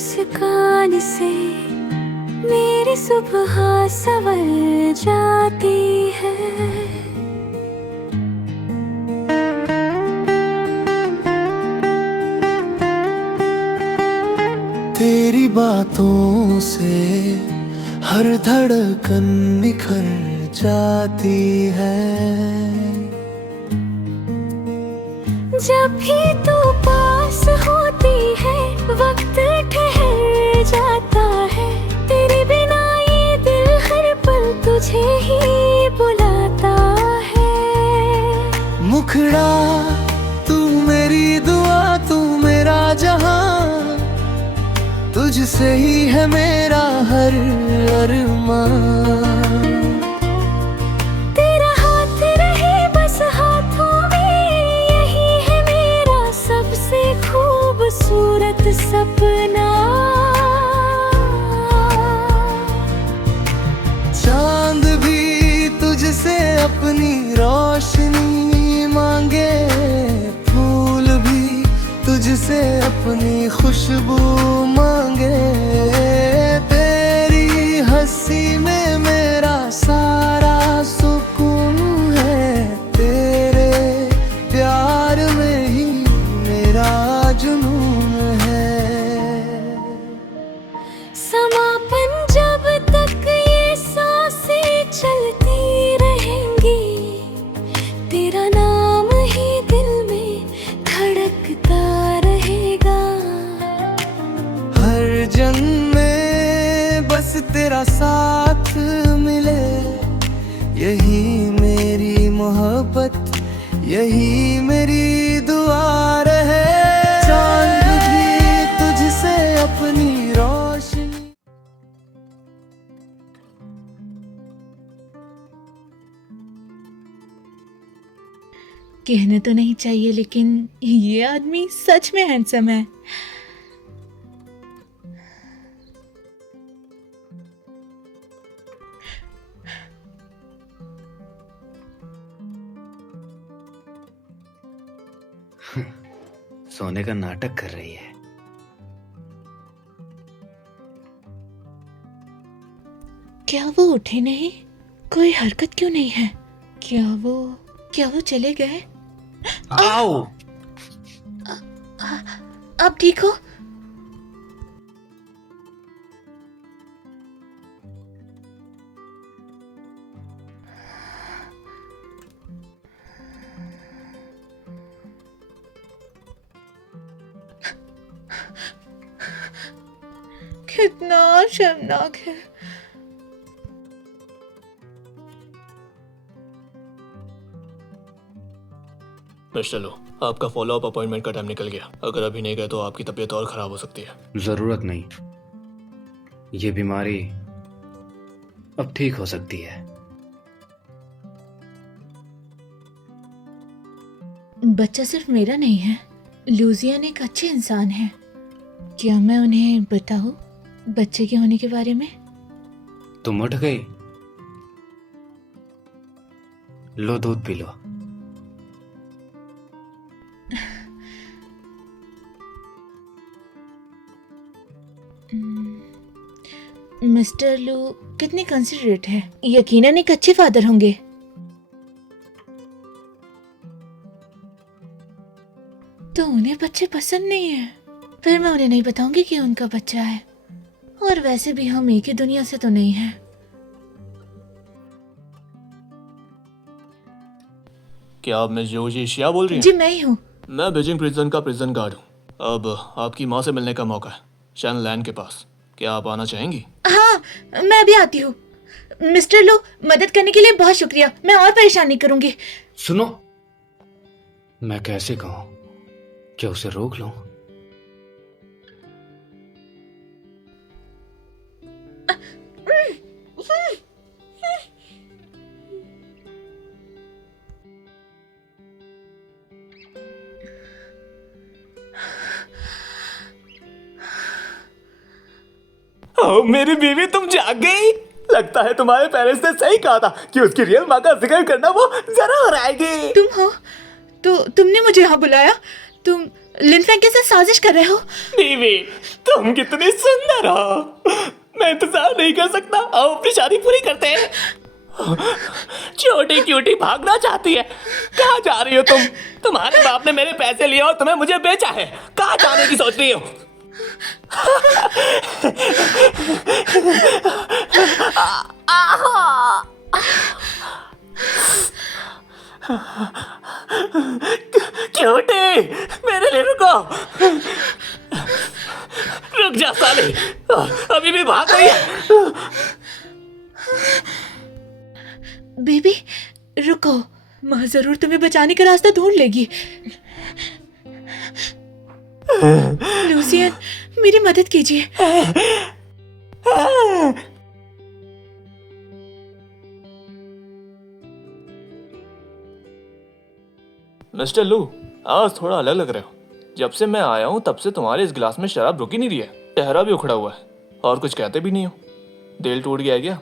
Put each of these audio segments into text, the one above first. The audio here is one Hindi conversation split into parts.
मुस्कान से मेरी सुबह संवर जाती है। तेरी बातों से हर धड़कन निखर जाती है। जब भी तू पास होती है वक्त ठहर जाता है। तेरे बिना ये दिल हर पल तुझे ही बुलाता है। मुखड़ा तू मेरी दुआ, तू मेरा जहां, तुझसे ही है मेरा हर अरमान। तेरा हाथ रहे बस हाथों में, यही है मेरा सबसे खूबसूरत सपना। चांद भी तुझसे अपनी रोशनी मांगे, फूल भी तुझसे अपनी खुशबू मांगे। तेरी हंसी में मेरा सारा सुकून है, तेरे प्यार में ही मेरा जुनून है। समापन जब तक ये सांसें चलती रहेंगी, तेरा नाम ही दिल में धड़कता रहेगा। हर जन्म में बस तेरा साथ मिले, यही मेरी मोहब्बत, यही मेरी दुआ रहे। चांद भी तुझसे अपनी रोशनी। कहना तो नहीं चाहिए लेकिन ये आदमी सच में हैंडसम है। सोने का नाटक कर रही है। क्या वो उठे नहीं? कोई हरकत क्यों नहीं है? क्या वो चले गए? आओ। आप ठीक हो? कितना शर्मनाक है। मिस्टर लो, आपका फॉलोअप अपॉइंटमेंट का टाइम निकल गया। अगर अभी नहीं गए तो आपकी तबीयत और खराब हो सकती है। जरूरत नहीं, ये बीमारी अब ठीक हो सकती है। बच्चा सिर्फ मेरा नहीं है, लूजियन एक अच्छे इंसान है। क्या मैं उन्हें बताऊं बच्चे के होने के बारे में? तुम उठ गई, लो दूध पी लो। मिस्टर लू कितने कंसिडरेट है। यकीनन एक अच्छे फादर होंगे। तो उन्हें बच्चे पसंद नहीं है, फिर मैं उन्हें नहीं बताऊंगी कि उनका बच्चा है। और वैसे भी हम एक ही दुनिया से तो नहीं है। क्या आप मिस जोजी शिया बोल रही हैं? जी मैं ही हूँ। मैं बीजिंग प्रिजन का प्रिजन गार्ड हूँ। अब आपकी माँ से मिलने का मौका है, शैन लैंड के पास। क्या आप आना चाहेंगी? हाँ, मैं अभी आती हूँ। मिस्टर लू, मदद करने के लिए बहुत शुक्रिया। मैं और परेशान नहीं करूंगी। सुनो, मैं कैसे कहूं, क्या उसे रोक लूं? ओ, मेरी बीवी, तुम जाग गई। लगता है तुम्हारे पेरेंट्स ने सही कहा था कि उसकी रियल माँ का जिक्र करना वो जरूर आएगी। तुम हो तो तुमने मुझे यहाँ बुलाया। लिनफेंग के साथ साजिश कर रहे हो? बीवी, तुम कितनी सुंदर हो। मैं इंतजार नहीं कर सकता। आओ अपनी शादी पूरी करते हैं। छोटी क्यूटी भागना चाहती है। कहाँ जा रही हो तुम? तुम्हारे बाप ने मेरे पैसे लिए और तुम्हें मुझे बेचा है। कहाँ जाने की सोच रही हो? क्यूटी, मेरे लिए रुको। रुक जा साली, अभी भी भाग रही है। बेबी रुको, माँ जरूर तुम्हें बचाने का रास्ता ढूंढ लेगी। लूसियन, मेरी मदद कीजिए। मिस्टर लू, आज थोड़ा अलग लग रहे हो। जब से मैं आया हूँ तब से तुम्हारे इस गिलास में शराब रुक ही नहीं रही है। चेहरा भी उखड़ा हुआ है और कुछ कहते भी नहीं हो। दिल टूट गया है क्या?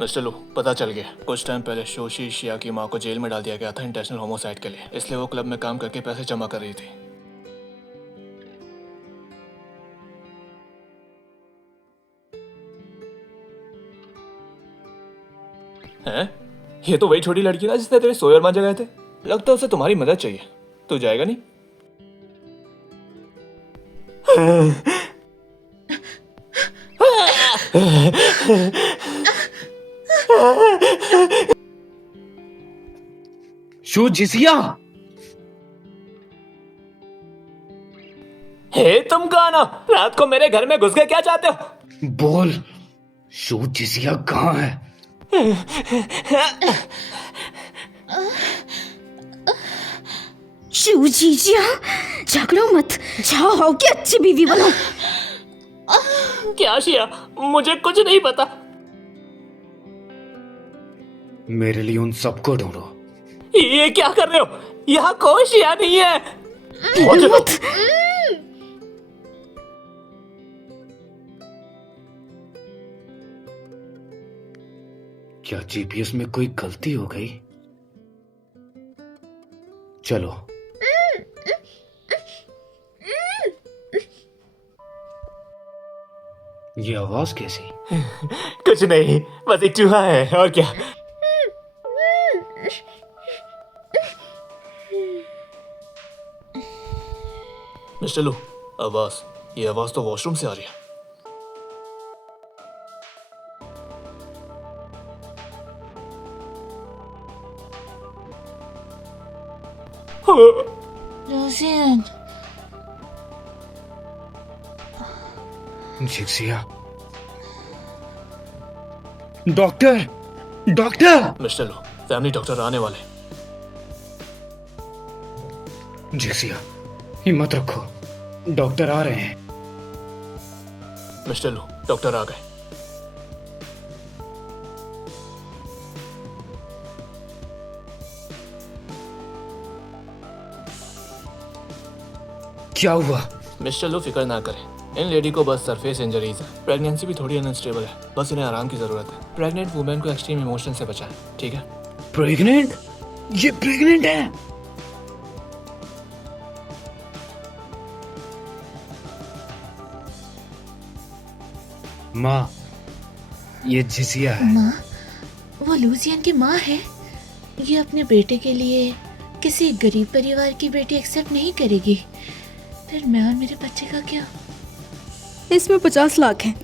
मिस्टर लू, पता चल गया। कुछ टाइम पहले शोशी शिया की माँ को जेल में डाल दिया गया था इंटेंशनल होमोसाइड के लिए। इसलिए वो क्लब में काम करके पैसे जमा कर रही थी। हैं? ये तो वही छोटी लड़की ना जिसने तेरे सोयर मां जगाए थे। लगता है उसे तुम्हारी मदद चाहिए। तू जाएगा नहीं? शू जिसिया, हे तुम कहाँ ना? रात को मेरे घर में घुस के क्या चाहते हो? बोल। शू जिसिया कहाँ है? शू जीजिया, झगड़ो मत, जाओ आओ की अच्छी बीवी बनो। क्या शिया? मुझे कुछ नहीं पता। मेरे लिए उन सबको ढूंढो। ये क्या कर रहे हो? यहाँ कोई शिया नहीं है। मत। क्या जीपीएस में कोई गलती हो गई? चलो। ये आवाज कैसी? कुछ नहीं, बस एक चूहा है और क्या। मिस्टर लू, ये आवाज तो वॉशरूम से आ रही है। Lucian, Zixia. Doctor, doctor. Mister Lu, family doctor आने वाले। जिक्सिया, हिम्मत रखो, डॉक्टर आ रहे हैं। मिस्टर लू, डॉक्टर आ गए। क्या हुआ? मिस्टर लू, फिक्र ना करें। इन लेडी को बस सरफेस इंजरीज है। प्रेगनेंसी भी थोड़ी अनस्टेबल है। बस इन्हें आराम की जरूरत है। प्रेग्नेंट वुमेन को एक्सट्रीम इमोशन से बचाएं, ठीक है? प्रेग्नेंट? ये प्रेग्नेंट है? माँ, ये जिसिया है। माँ? वो लूसियन की माँ है। ये अपने बेटे के लिए किसी गरीब परिवार की बेटी एक्सेप्ट नहीं करेगी। फिर मैं और मेरे बच्चे का क्या? इसमें 50 लाख है।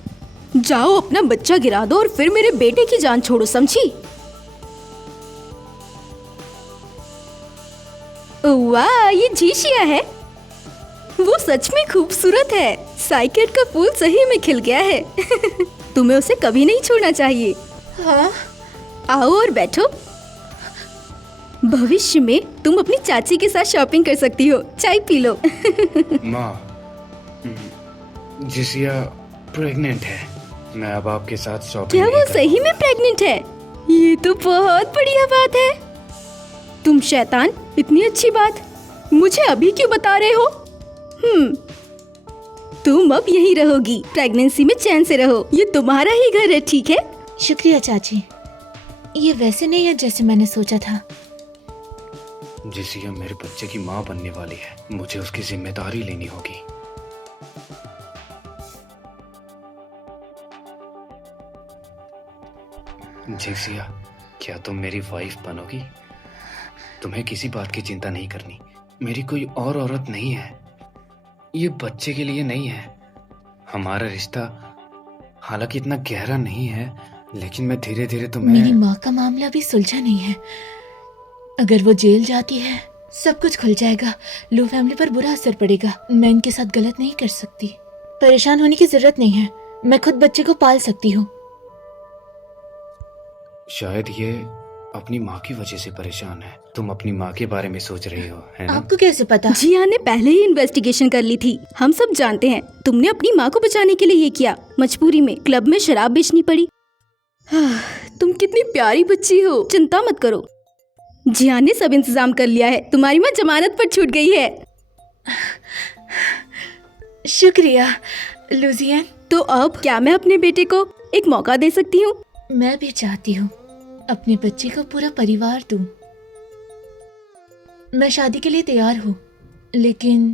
जाओ अपना बच्चा गिरा दो और फिर मेरे बेटे की जान छोड़ो, समझी? वाह, ये जीशिया है। वो सच में खूबसूरत है। साइकेट का फूल सही में खिल गया है। तुम्हें उसे कभी नहीं छोड़ना चाहिए। हाँ? आओ और बैठो। भविष्य में तुम अपनी चाची के साथ शॉपिंग कर सकती हो। चाय पी लो। माँ, जिसिया प्रेग्नेंट है। मैं अब आपके साथ शॉपिंग क्या नहीं वो करूँगा। सही में प्रेग्नेंट है? ये तो बहुत बढ़िया बात है। तुम शैतान, इतनी अच्छी बात मुझे अभी क्यों बता रहे हो? तुम अब यही रहोगी। प्रेगनेंसी में चैन से रहो। ये तुम्हारा ही घर है, ठीक है? शुक्रिया चाची। ये वैसे नहीं है जैसे मैंने सोचा था। जिसिया मेरे बच्चे की माँ बनने वाली है, मुझे उसकी जिम्मेदारी लेनी होगी। जिसिया, क्या तुम मेरी वाइफ बनोगी? तुम्हें किसी बात की चिंता नहीं करनी। मेरी कोई और औरत नहीं है। ये बच्चे के लिए नहीं है। हमारा रिश्ता हालांकि इतना गहरा नहीं है, लेकिन मैं धीरे धीरे मेरी तुम्हें। माँ का मामला भी सुलझा नहीं है। अगर वो जेल जाती है सब कुछ खुल जाएगा, लू फैमिली पर बुरा असर पड़ेगा। मैं इनके साथ गलत नहीं कर सकती। परेशान होने की जरूरत नहीं है, मैं खुद बच्चे को पाल सकती हूँ। शायद ये अपनी माँ की वजह से परेशान है। तुम अपनी माँ के बारे में सोच रही हो, है ना? आपको कैसे पता? जिया ने पहले ही इन्वेस्टिगेशन कर ली थी। हम सब जानते हैं तुमने अपनी माँ को बचाने के लिए ये किया। मजबूरी में क्लब में शराब बेचनी पड़ी। तुम कितनी प्यारी बच्ची हो, चिंता मत करो। जिया ने सब इंतजाम कर लिया है। तुम्हारी माँ जमानत पर छूट गई है। शुक्रिया लूजियन। तो अब क्या मैं अपने बेटे को एक मौका दे सकती हूँ? मैं भी चाहती हूँ अपने बच्चे को पूरा परिवार दूं। मैं शादी के लिए तैयार हूँ, लेकिन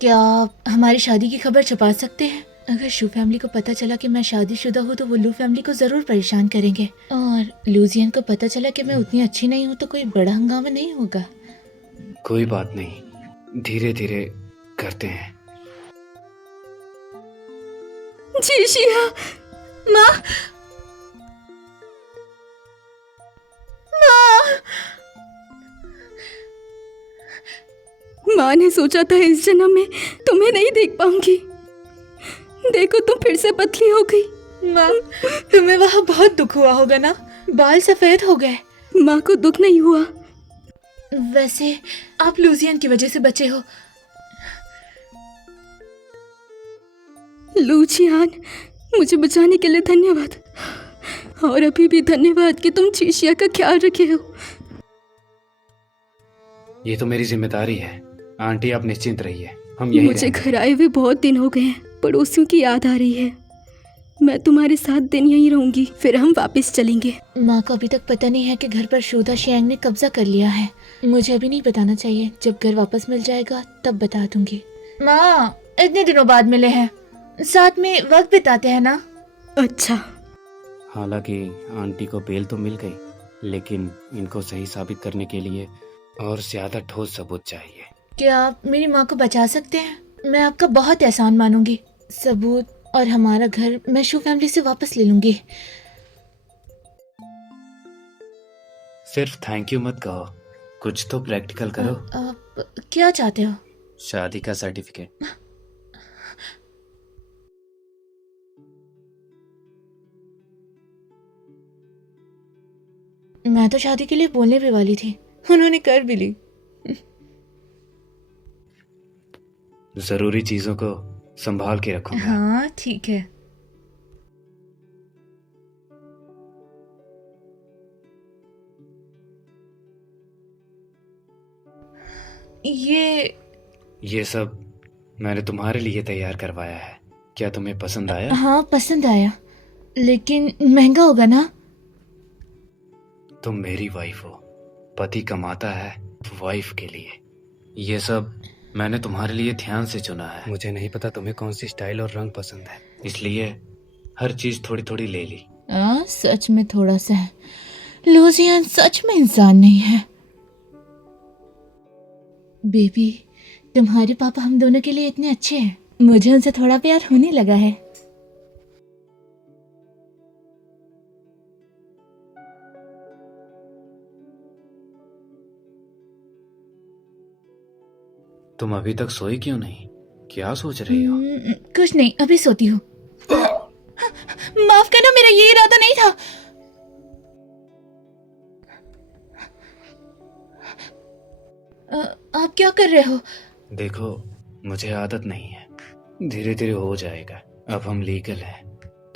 क्या आप हमारी शादी की खबर छुपा सकते हैं? अगर शू फैमिली को पता चला कि मैं शादीशुदा हूँ तो वो लू फैमिली को जरूर परेशान करेंगे, और लूजियन को पता चला कि मैं उतनी अच्छी नहीं हूँ तो कोई बड़ा हंगामा नहीं होगा। कोई बात नहीं, धीरे धीरे करते हैं। जी शिया। माँ, माँ ने सोचा था इस जन्म में तुम्हें नहीं देख पाऊंगी। देखो तुम फिर से पतली हो गई। माँ, तुम्हें वहाँ बहुत दुख हुआ होगा ना? बाल सफेद हो गए। माँ को दुख नहीं हुआ। वैसे आप लूजियन की वजह से बचे हो। लूचियान, मुझे बचाने के लिए धन्यवाद। और अभी भी धन्यवाद कि तुम चीशिया का ख्याल रखे हो। ये तो मेरी जिम्मेदारी है। आंटी, आप निश्चिंत रहिए, हम यही मुझे रहेंगे। घर आए हुए बहुत दिन हो गए हैं। पड़ोसियों की याद आ रही है। मैं तुम्हारे साथ दिन यहीं रहूंगी, फिर हम वापस चलेंगे। माँ को अभी तक पता नहीं है कि घर पर शोधा शियांग ने कब्जा कर लिया है। मुझे अभी नहीं बताना चाहिए, जब घर वापस मिल जाएगा तब बता दूंगी। माँ, इतने दिनों बाद मिले हैं, साथ में वक्त बिताते हैं ना? अच्छा। हालांकि आंटी को बेल तो मिल गई, लेकिन इनको सही साबित करने के लिए और ज्यादा ठोस सबूत चाहिए। क्या आप मेरी माँ को बचा सकते हैं? मैं आपका बहुत एहसान मानूंगी। सबूत और हमारा घर मैं शू फैमिली से वापस ले लूंगी। सिर्फ थैंक यू मत कहो, कुछ तो प्रैक्टिकल करो। आप क्या चाहते हो? शादी का सर्टिफिकेट। मैं तो शादी के लिए बोलने भी वाली थी, उन्होंने कर भी ली। जरूरी चीजों को संभाल के रखूंगा। हाँ ठीक है। ये सब मैंने तुम्हारे लिए तैयार करवाया है। क्या तुम्हें पसंद आया? हाँ पसंद आया, लेकिन महंगा होगा ना? तुम मेरी वाइफ हो, पति कमाता है वाइफ के लिए। ये सब मैंने तुम्हारे लिए ध्यान से चुना है। मुझे नहीं पता तुम्हें कौन सी स्टाइल और रंग पसंद है, इसलिए हर चीज थोड़ी थोड़ी ले ली। सच में थोड़ा सा है। लूजियन सच में इंसान नहीं है। बेबी, तुम्हारे पापा हम दोनों के लिए इतने अच्छे हैं, मुझे उनसे थोड़ा प्यार होने लगा है। तुम अभी तक सोई क्यों नहीं? क्या सोच रही हो? कुछ नहीं, अभी सोती हूँ। माफ करना, मेरा ये इरादा नहीं था। आप क्या कर रहे हो? देखो, मुझे आदत नहीं है, धीरे धीरे हो जाएगा। अब हम लीगल हैं,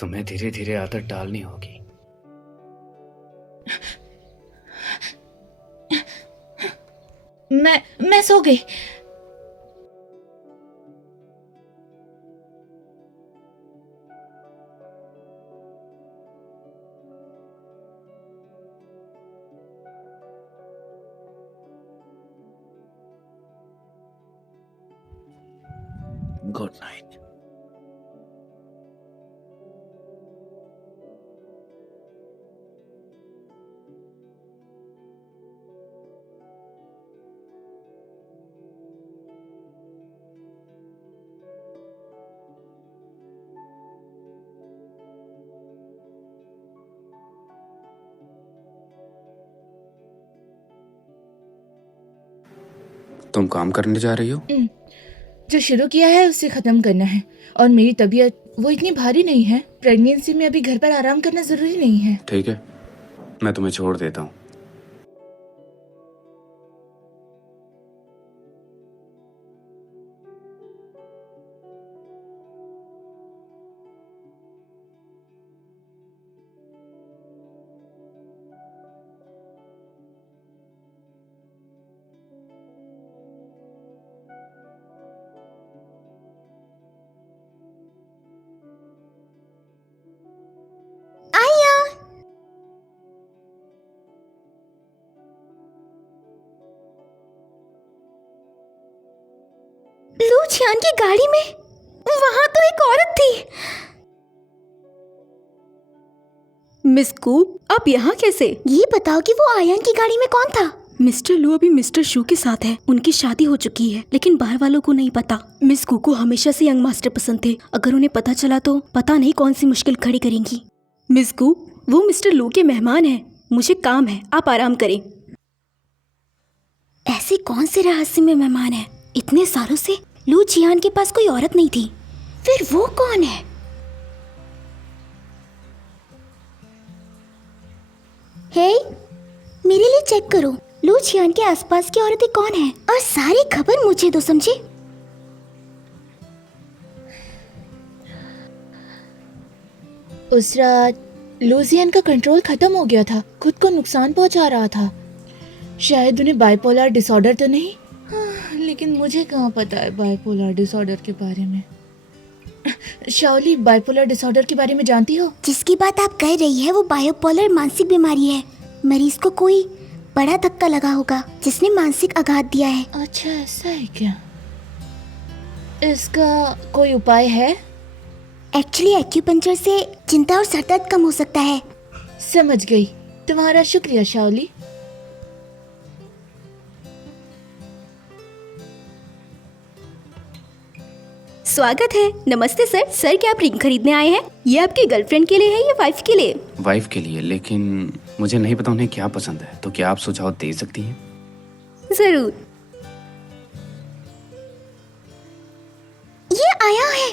तुम्हें धीरे धीरे आदत डालनी होगी। मैं सो गई। Good night. तुम काम करने जा रही हो? जो शुरू किया है उसे खत्म करना है। और मेरी तबीयत वो इतनी भारी नहीं है। प्रेगनेंसी में अभी घर पर आराम करना जरूरी नहीं है। ठीक है, मैं तुम्हें छोड़ देता हूँ। लू छियान की गाड़ी में वहां तो एक औरत थी। मिस कू, आप यहाँ कैसे? ये बताओ कि वो आयन की गाड़ी में कौन था? मिस्टर लू अभी मिस्टर शू के साथ है। उनकी शादी हो चुकी है, लेकिन बाहर वालों को नहीं पता। मिस कू को हमेशा से यंग मास्टर पसंद थे। अगर उन्हें पता चला तो पता नहीं कौन सी मुश्किल खड़ी करेंगी। मिस कू, वो मिस्टर लू के मेहमान हैं। मुझे काम है, आप आराम करें। ऐसे कौन से रहस्यमय मेहमान हैं? इतने सालों से लू जियान के पास कोई औरत नहीं थी, फिर वो कौन है? हे, मेरे लिए चेक करो, लू जियान के आसपास की औरतें कौन हैं और सारी खबर मुझे दो, समझे? उस रात लूजियन का कंट्रोल खत्म हो गया था। खुद को नुकसान पहुंचा रहा था। शायद उन्हें बाइपोलर डिसऑर्डर तो नहीं, लेकिन मुझे कहाँ पता है बाइपोलर डिसऑर्डर के बारे में। शाओली, बाइपोलर डिसऑर्डर के बारे में जानती हो? जिसकी बात आप कह रही है वो बायोपोलर मानसिक बीमारी है। मरीज को कोई बड़ा धक्का लगा होगा जिसने मानसिक आघात दिया है। अच्छा, ऐसा है क्या? इसका कोई उपाय है? एक्चुअली एक्यूपंक्चर से चिंता और सर दर्द कम हो सकता है। समझ गई। तुम्हारा शुक्रिया शाओली। स्वागत है। नमस्ते सर। सर, क्या आप रिंग खरीदने आए हैं? ये आपकी गर्लफ्रेंड के लिए है या वाइफ के लिए? वाइफ के लिए, लेकिन मुझे नहीं पता उन्हें क्या पसंद है, तो क्या आप सुझाव दे सकती हैं? जरूर। ये आया है।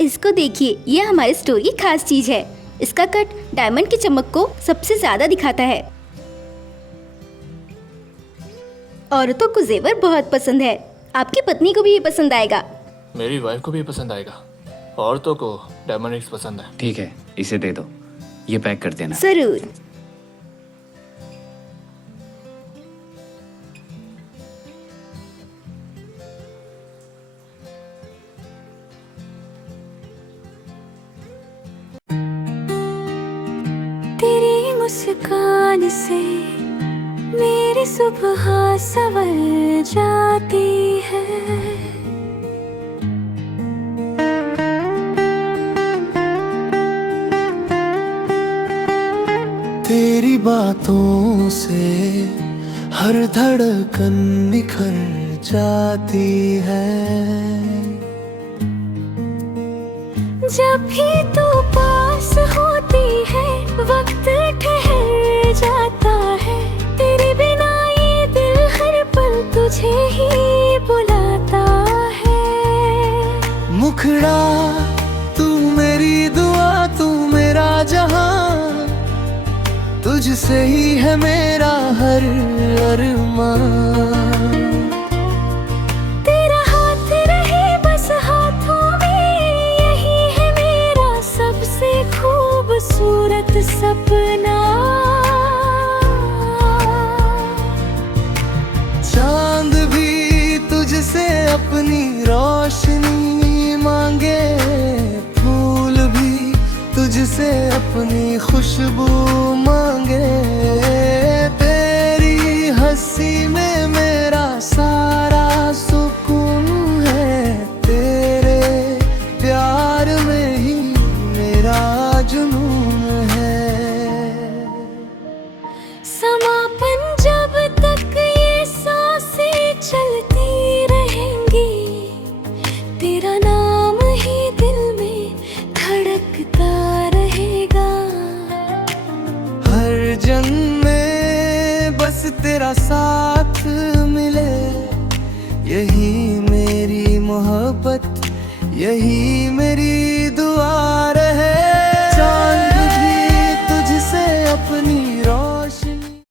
इसको देखिए, ये हमारे स्टोर की खास चीज है। इसका कट डायमंड की चमक को सबसे ज्यादा दिखाता है। औरतों को जेवर बहुत पसंद है। आपकी पत्नी को भी ये पसंद आएगा। मेरी वाइफ को भी पसंद आएगा। औरतों को डायमंड रिंग्स पसंद है। ठीक है, इसे दे दो। ये पैक कर देना। जरूर। तेरी मुस्कान से मेरी सुबह संवर जाती है। तेरी बातों से हर धड़कन निखर जाती है। जब भी तू पास होती है वक्त ठहर जाता है। तेरे बिना ये दिल हर पल तुझे ही बुलाता है। मुखड़ा तू मेरी दुआ, तू मेरा जहां, तुझसे ही है मेरा हर अरमान। तेरा हाथ रहे बस हाथों में, यही है मेरा सबसे खूबसूरत सपना। चांद भी तुझसे अपनी रोशनी मांगे, फूल भी तुझसे अपनी खुशबू मांगे। यही मेरी मोहब्बत, यही मेरी दुआ।